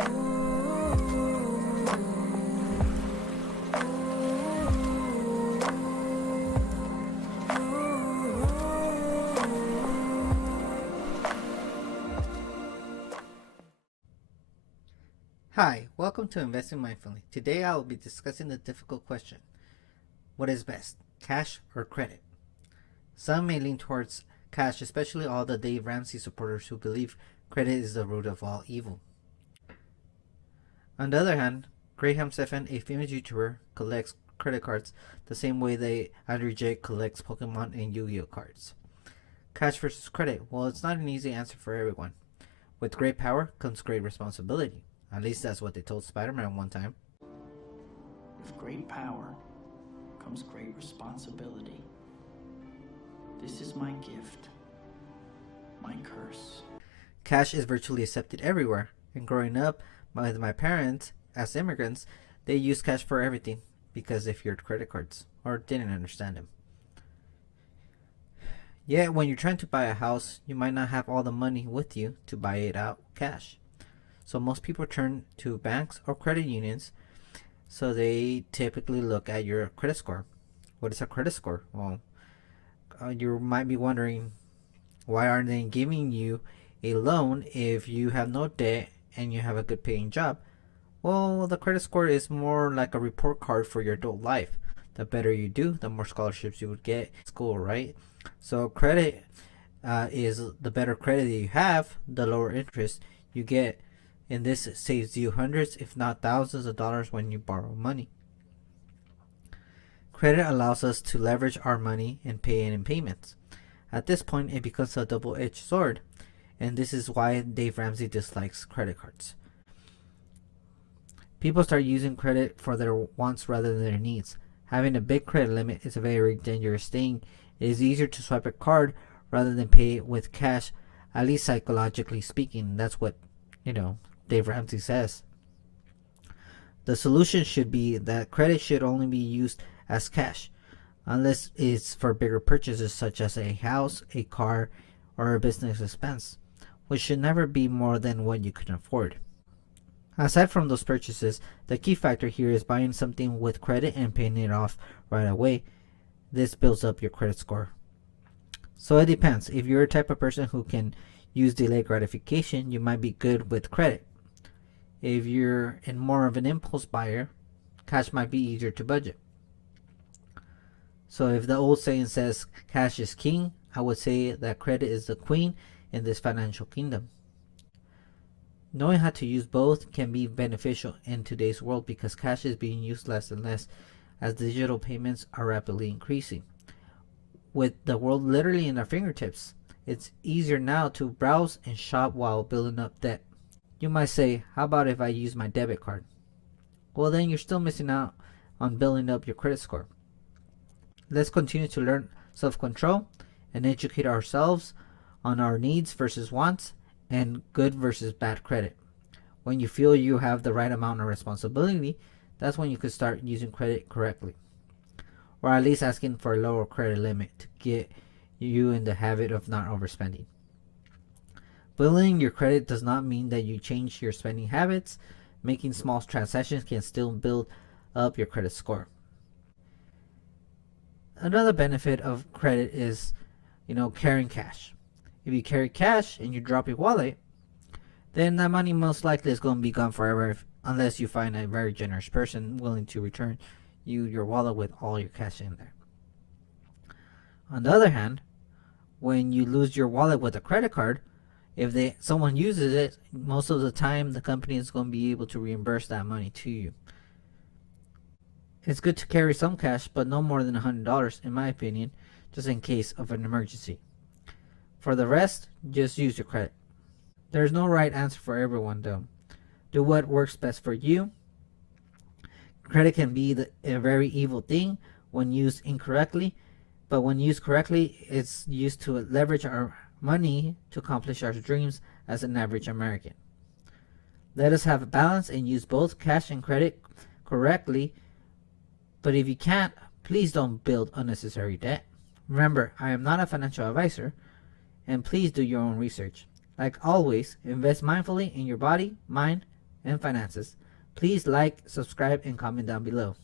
Hi, welcome to Investing Mindfully. Today I will be discussing the difficult question: what is best, cash or credit? Some may lean towards cash, especially all the Dave Ramsey supporters who believe credit is the root of all evil. On the other hand, Graham Stephan, a famous YouTuber, collects credit cards the same way that Andrew Jake collects Pokemon and Yu-Gi-Oh cards. Cash versus credit? Well, it's not an easy answer for everyone. With great power comes great responsibility. At least that's what they told Spider-Man one time. With great power comes great responsibility. This is my gift, my curse. Cash is virtually accepted everywhere, and growing up with my parents as immigrants, they used cash for everything because they feared credit cards or didn't understand them. Yet when you're trying to buy a house, you might not have all the money with you to buy it out cash. So most people turn to banks or credit unions, so they typically look at your credit score. What is a credit score? Well, you might be wondering, why aren't they giving you a loan if you have no debt and you have a good paying job? Well, the credit score is more like a report card for your adult life. The better you do, the more scholarships you would get in school, right? So credit is the better credit that you have, the lower interest you get. And this saves you hundreds, if not thousands of dollars when you borrow money. Credit allows us to leverage our money and pay it in payments. At this point, it becomes a double-edged sword, and this is why Dave Ramsey dislikes credit cards. People start using credit for their wants rather than their needs. Having a big credit limit is a very dangerous thing. It is easier to swipe a card rather than pay it with cash, at least psychologically speaking. That's what, Dave Ramsey says. The solution should be that credit should only be used as cash, unless it's for bigger purchases such as a house, a car, or a business expense, which should never be more than what you can afford. Aside from those purchases, the key factor here is buying something with credit and paying it off right away. This builds up your credit score. So it depends. If you're a type of person who can use delayed gratification, you might be good with credit. If you're more of an impulse buyer, cash might be easier to budget. So if the old saying says cash is king, I would say that credit is the queen in this financial kingdom. Knowing how to use both can be beneficial in today's world because cash is being used less and less as digital payments are rapidly increasing. With the world literally in our fingertips, it's easier now to browse and shop while building up debt. You might say, how about if I use my debit card? Well, then you're still missing out on building up your credit score. Let's continue to learn self-control and educate ourselves on our needs versus wants and good versus bad credit. When you feel you have the right amount of responsibility, that's when you could start using credit correctly. Or at least asking for a lower credit limit to get you in the habit of not overspending. Building your credit does not mean that you change your spending habits. Making small transactions can still build up your credit score. Another benefit of credit is, carrying cash. If you carry cash and you drop your wallet, then that money most likely is going to be gone forever unless you find a very generous person willing to return you your wallet with all your cash in there. On the other hand, when you lose your wallet with a credit card, if someone uses it, most of the time the company is going to be able to reimburse that money to you. It's good to carry some cash, but no more than $100 in my opinion, just in case of an emergency. For the rest, just use your credit. There's no right answer for everyone though. Do what works best for you. Credit can be a very evil thing when used incorrectly, but when used correctly, it's used to leverage our money to accomplish our dreams as an average American. Let us have a balance and use both cash and credit correctly, but if you can't, please don't build unnecessary debt. Remember, I am not a financial advisor, and please do your own research. Like always, invest mindfully in your body, mind, and finances, please like, subscribe, and comment down below.